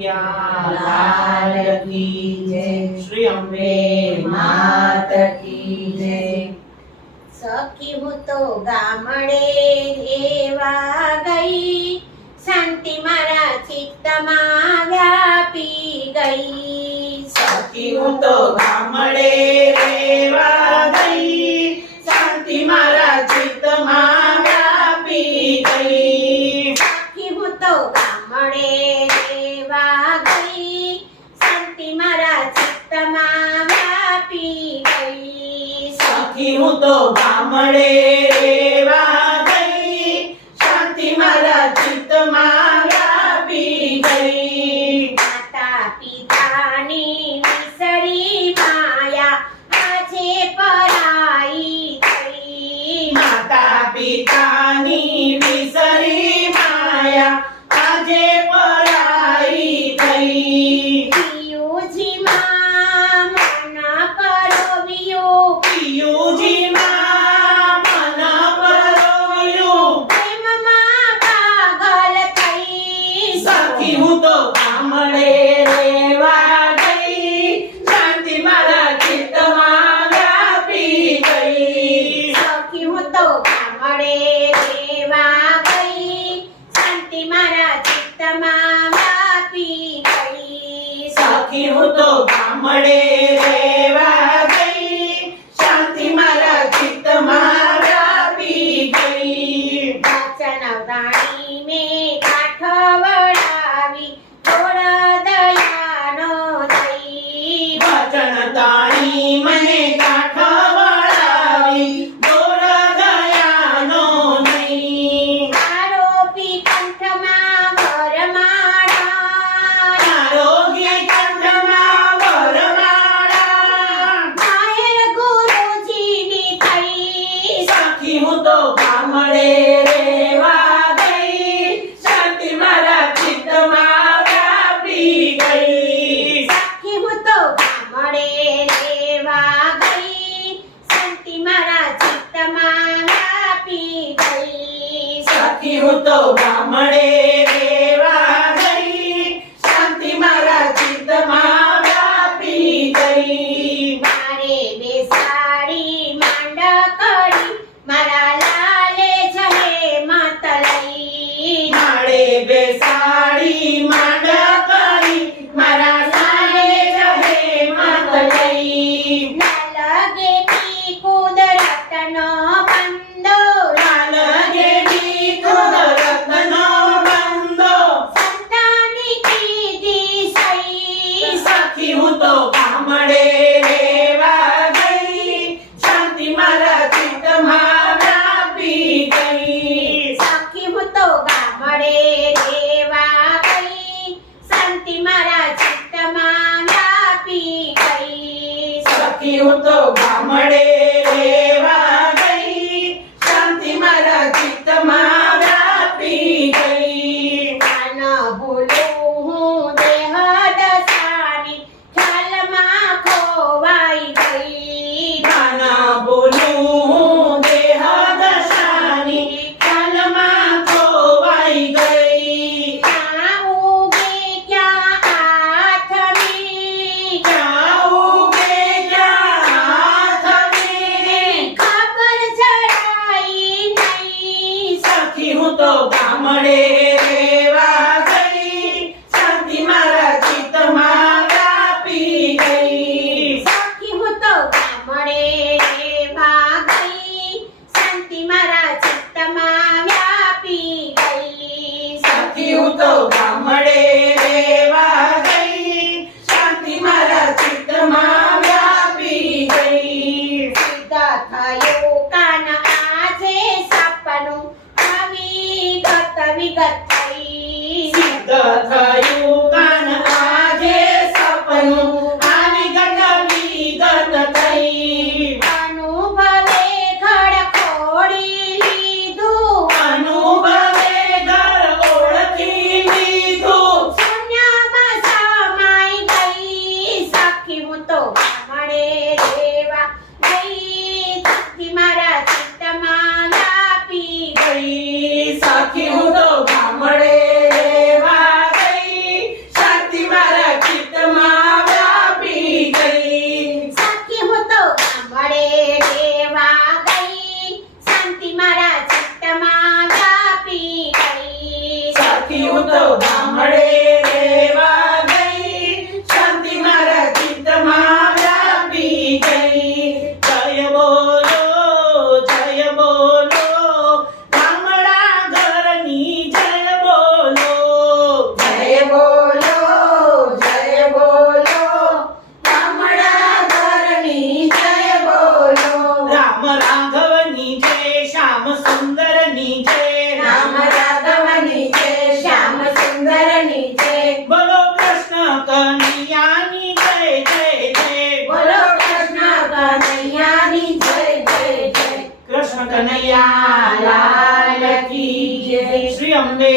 કનૈયા લાલ કી જય. શ્રી અંબે માત કી જય. સખી હું તો ગામડે રહેવા ગઈ, શાંતિ મારા ચિત્તમાં વ્યાપી ગઈ. સખી હું તો ગામડે રહેવા ગઈ, શાંતિ મારા ચિત્તમાં વ્યાપી ગઈ. સખી હું તો ગામડે રહેવા ગઈ, શાંતિ મારા ચિત્તમાં વ્યાપી ગઈ. સખી હું તો ગામડે રહેવા ગઈ, શાંતિ મારા ચિત્તમાં વ્યાપી ગઈ. માતા પિતાની વિસરી માયા આજે પરાઈ ગઈ. માતા પિતાની વિસરી માયા આજે પરાઈ ગઈ. પિયુજીમાં મન પરોવ્યું, પિયુજીમાં મન પરોવ્યું, પ્રેમમાં પાગલ થઈ. સખી હું તો ગામડે રહેવા ગઈ, શાંતિ મારા ચિત્તમાં વ્યાપી ગઈ. સખી હું તો ગામડે રહેવા ગઈ, શાંતિ મારા ચિત્તમાં વ્યાપી ગઈ. સખી હું તો ગામડે રહેવા ગઈ, શાંતિ મારા ચિત્તમાં વ્યાપી ગઈ. વચન વાણી મેં કાઠ વળાવી, થોડ દયાનો દઈ. વચન તાણી મને કાંઠ વળાવી, દોર દયાનો નહીં. આરોપી કંઠમાં વરમાળા, આરોગ્ય કંઠમાં વરમાળા, માહેર ગુરુજીની થઈ. સખી હું તો ગામડે રહેવા ગઈ, શાંતિ મારા ચિત્તમાં વ્યાપી ગઈ. સખી હું તો ગામડે રહેવા ગઈ, શાંતિ મારા ચિત્તમાં વ્યાપી ગઈ. સખી હું તો ગામડે રહેવા ગઈ, શાંતિ મારા ચિત્તમાં વ્યાપી ગઈ. મારે બેસાડી માંડ કરી, મારા લાલે જહે મત લઈ. માળે બેસાડી માંડ કરી, મારા લાલે રહે મત લઈ. લાલગે કી કુદરતનો બંધો, લાલગેની કુદરતનો બંધો, સંતાની કીધી સહી. સખી હું તો ગામડે રહેવા ગઈ, શાંતિ મારા ચિત્તમાં વ્યાપી ગઈ. સખી હું તો ગામડે રહેવા ગઈ, શાંતિ મારા ચિત્તમાં વ્યાપી ગઈ. સખી હું તો ગામડે રહેવા ગઈ, શાંતિ મારા ચિત્તમાં વ્યાપી ગઈ. ન ભૂલું હું દેહ દશાની, ખ્યાલમાં ખોવાઈ ગઈ. ના બોલું હું દેહ દશાની, ખ્યાલમાં ખોવાઈ ગઈ. ક્યાં ઉગે ક્યાં આથમી, ક્યાં ઉગે ક્યાં હાથમે, ખબર જણાઈ નહીં. સખી હું તો ગામડે રહેવા ગઈ, શાંતિ મારા ચિત્તમાં વ્યાપી ગઈ. સખી હું તો ગામડે રહેવા ગઈ, શાંતિ મારા ચિત્તમાં વ્યાપી ગઈ. સખી હું તો ગામડે રહેવા ગઈ, શાંતિ મારા ચિત્તમાં વ્યાપી ગઈ. સિદ્ધ થયું કાન આજે સપનું, અવિગત વિગત થઈ. સિદ્ધ થયું કાન આજે સપનું, આવી ગત વિગત થઈ. અનુભવે ઘડ ખોડી લીધું, અનુભવે ઘર ઓળખી લીધું, શૂન્યમાં સમાઈ ગઈ. સખી હું તો ગામડે રહેવા ગઈ, સખી મારા ચિત્તમાં વ્યાપી ગઈ. સખી હું તો ગામડે રહેવા ગઈ, શાંતિ મૈયાની જય જય જય કૃષ્ણ કનૈયા લાલ કી જય. શ્રી અંબે